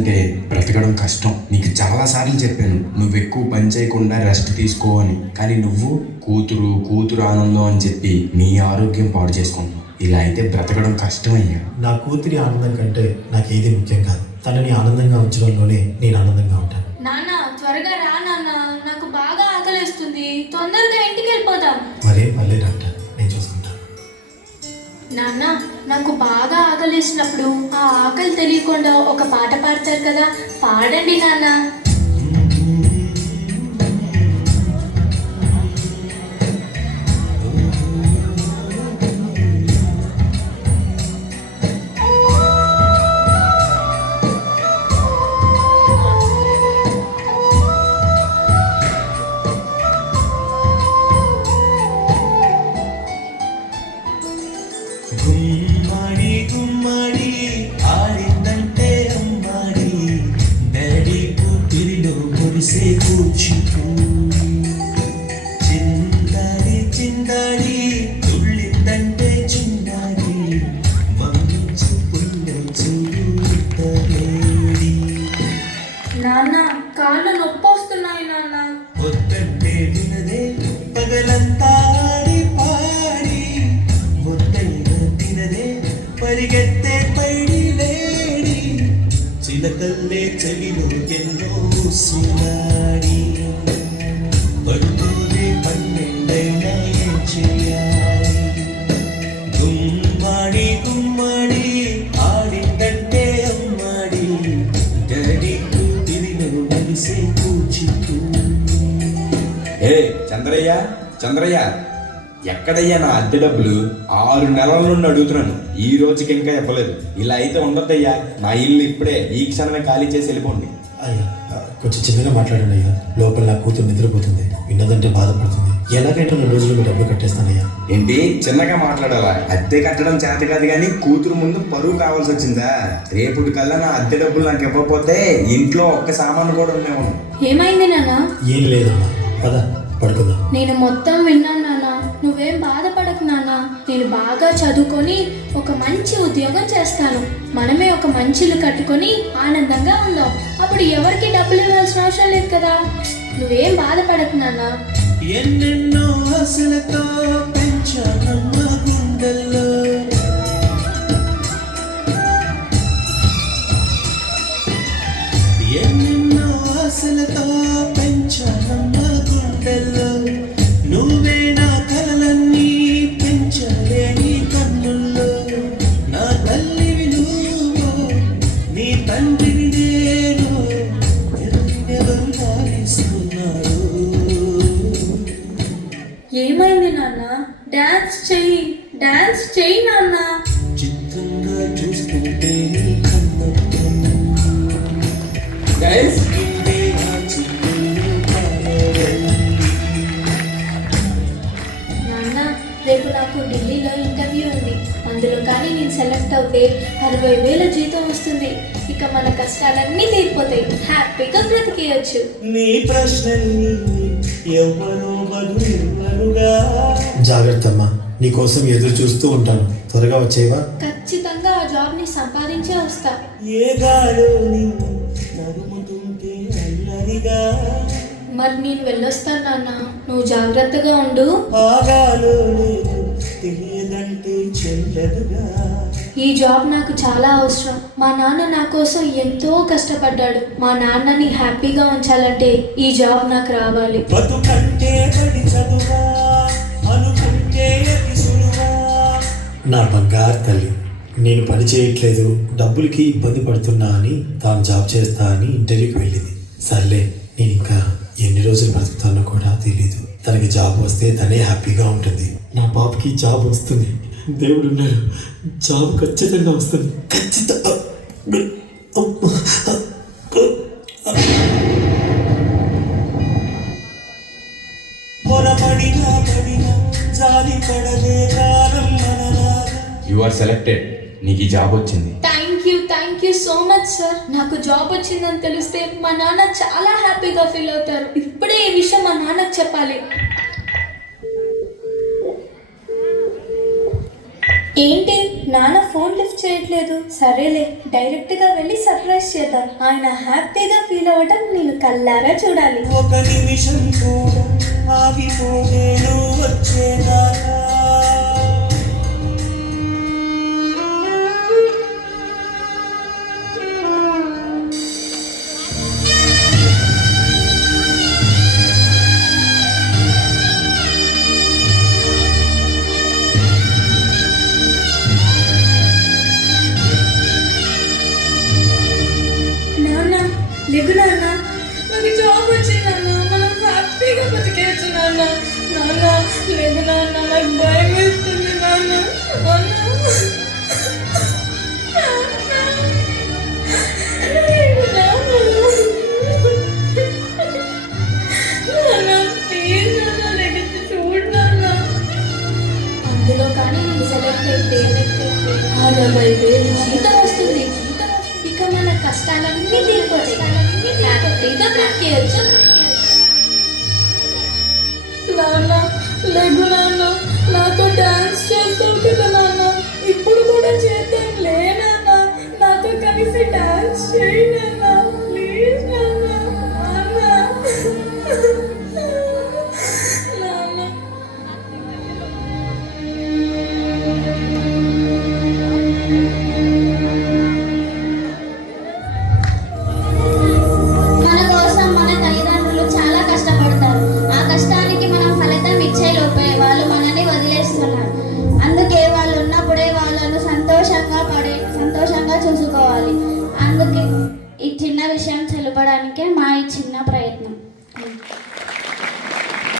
అంటే బ్రతకడం కష్టం. నీకు చాలాసార్లు చెప్పాను నువ్వు ఎక్కువ పని చేయకుండా రెస్ట్ తీసుకో అని. కానీ నువ్వు కూతురు ఆనందం అని చెప్పి నీ ఆరోగ్యం పాడు చేసుకుంటున్నావు. ఇలా అయితే బ్రతకడం కష్టమయ్యా. నా కూతురి ఆనందం కంటే నాకు ఏది ముఖ్యం కాదు. తనని ఆనందంగా ఉంచడంలోనే నేను ఆనందంగా ఉంటాను. నాన్న త్వరగా రా నాన్న, నాకు బాగా ఆకలిస్తుంది. తొందరగా ఇంటికి వెళ్ళిపోతాం. మరేం పర్లేదు అంట, నేను చూసుకుంటాను. నాన్న నాకు బాగా ఆకలిసినప్పుడు ఆ ఆకలి తెలియకుండా ఒక పాట పాడతారు కదా, పాడండి నాన్న. గుమ్మడి గుమ్మడి ఆడిందంటే అమ్మాడి డాడీ కూతురిలో కురిసే కూచిపూడి చిందాడి చిందాడి తుళ్ళిందంటే చిన్నాడి మమ్మీ చూపుల్లో చూడలేడి. నాన్న కాళ్ళు నొప్పి వస్తున్నాయి నాన్న. వద్దంటే వినదే పగలంతా ఆడి పాడి ముద్దైన తినదే పరిగెత్తే పైడి లేడి చిలకల్లే చలిలో ఎన్నో సునాడి పడుతూనే పన్నెండైనా ఏం చేయాలి. గుమ్మాడి గుమ్మాడి ఆడిందంటే అమ్మాడి డాడీ కూతురిలో కలిసే కూచిపూడి. ఏ చంద్రయ్య ఎక్కడయ్యా నా అద్దె డబ్బులు? 6 నెలల నుండి అడుగుతున్నాను, ఈ రోజుకి ఇంకా ఇవ్వలేదు. ఇలా అయితే ఉండొద్దయ్యా. నా ఇల్లు ఇప్పుడే ఈ క్షణమే ఖాళీ చేసి వెళ్ళిపోండి. అయ్యా కొంచెం చిన్నగా మాట్లాడండి అయ్యా. లోపల నా కూతురు నిద్రపోతుంది, విన్నదంటే బాధపడుతుంది. ఎలాగైతే 2 రోజులు మీ డబ్బులు కట్టేస్తానయ్యా. ఏంటి చిన్నగా మాట్లాడాలా? అద్దె కట్టడం చేత కాదు కానీ కూతురు ముందు పరువు కావాల్సి వచ్చిందా? రేపటి కల్లా నా అద్దె డబ్బులు నాకు ఇవ్వకపోతే ఇంట్లో ఒక్క సామాను కూడా ఉండేవాను. ఏమైంది నాన్న? ఏం లేదమ్మా, పద పడుకుందాం. నేను మొత్తం విన్నాను నాన్న, నువ్వేం బాధపడకు నాన్న. నేను బాగా చదువుకొని ఒక మంచి ఉద్యోగం చేస్తాను. మనమే ఒక మంచి ఇల్లు కట్టుకొని ఆనందంగా ఉందాం. అప్పుడు ఎవరికి డబ్బులు ఇవ్వాల్సిన అవసరం లేదు కదా. నువ్వేం బాధపడకు నాన్న. ఎన్నెన్నో ఆశలతో పెంచానమ్మ గుండెల్లో ఎన్నెన్నో ఆశలతో పెంచానమ్మ గుండెల్లో నువ్వే నా కలలన్నీ పెంచలే నీ కన్నుల్లో. నా తల్లివి నువ్వు, నీ తండ్రిని నేను, ఎవరు లాలిస్తున్నారు. ఏమైంది నాన్న? డాన్స్ చెయ్యి నాన్న. చిత్రంగా చూస్తుంటే నీ కన్నతో గైస్ గుండె ఆ చిక్కులు కావాలి. నాన్న రేపు నాకు ఢిల్లీలో ఇంటర్వ్యూ ఉంది. అందులో కానీ నేను సెలెక్ట్ అవుతే 60,000 జీతం వస్తుంది. ఇక మన కష్టాలన్నీ తీరిపోతాయి, హ్యాపీగా బ్రతికేయచ్చు. నీ ప్రశ్నల్ని ఎవ్వరూ బదులివ్వరుగా. జాగ్రత్త అమ్మా, నీకోసం ఎదురు చూస్తూ ఉంటాను. త్వరగా వచ్చేవా? ఖచ్చితంగా ఆ జాబ్ని సంపాదించే వస్తా. ఏ గాలో నిన్ను నరుముతుంటే అల్లరిగా. మరి నేను వెళ్ళొస్తాను నాన్న, నువ్వు జాగ్రత్తగా ఉండు. ఆగాలో లేదు తెలియదంటే చెల్లదుగా. ఈ జాబ్ నాకు చాలా అవసరం. మా నాన్న నా కోసం ఎంతో కష్టపడ్డాడు. మా నాన్నని హ్యాపీగా ఉంచాలంటే ఈ జాబ్ నాకు రావాలి. బతుకంటే పడి చదువా అనుకుంటే అతి సులువా. నా బంగారు తల్లి, నేను పని చేయట్లేదు, డబ్బులకి ఇబ్బంది పడుతున్నా అని తాను జాబ్ చేస్తా అని ఇంటర్వ్యూకి వెళ్ళింది. సర్లే, నేను ఇంకా ఎన్ని రోజులు బ్రతుకుతానో కూడా తెలీదు. తనకి జాబ్ వస్తే తనే హ్యాపీగా ఉంటుంది. నా పాపకి జాబ్ వస్తుంది, దేవుడు ఉన్నాడు, జాబ్ ఖచ్చితంగా వస్తుంది. ఖచ్చితంగా. పొరపడినా పడినా జాలి పడదే కాలం మనలాగా. You are selected. నీకు ఈ జాబ్ వచ్చింది. Thank you so much sir. నాకు జాబ్ వచ్చిందని తెలిస్తే మా నాన్న చాలా హ్యాపీగా ఫీల్ అవుతారు. ఇప్పుడే ఈ విషయం మా నాన్నకు చెప్పాలి. ఏంటి నాన్న ఫోన్ లిఫ్ట్ చేయట్లేదు? సరేలే, డైరెక్ట్గా వెళ్ళి సర్ప్రైజ్ చేద్దాం. ఆయన హ్యాపీగా ఫీల్ అవ్వటం నేను కల్లారా చూడాలి. ఒక నిమిషం కూడా ఆగిపోతే నువ్వు వచ్చేదాకా నాన్న లేగు నాన్న, నాకు జాబ్ వచ్చిందన్న, మనం హ్యాపీగా బతికేయచ్చు నాన్న. నాన్న లేగు నాన్న, నాకు భయం వేస్తుంది నాన్న. నాన్న. లేగు నాన్న. నాన్న, ప్లీజ్ నాన్న, లెగిసి చూడు నాన్న. అందులో కానీ నేను సెలెక్ట్ అయితే 60,000 జీతం వస్తుంది. ఇక మన కష్టాలన్నీ తీరిపోతాయి. హ్యాపీగా బ్రతికేయచ్చు. నాన్న లేగు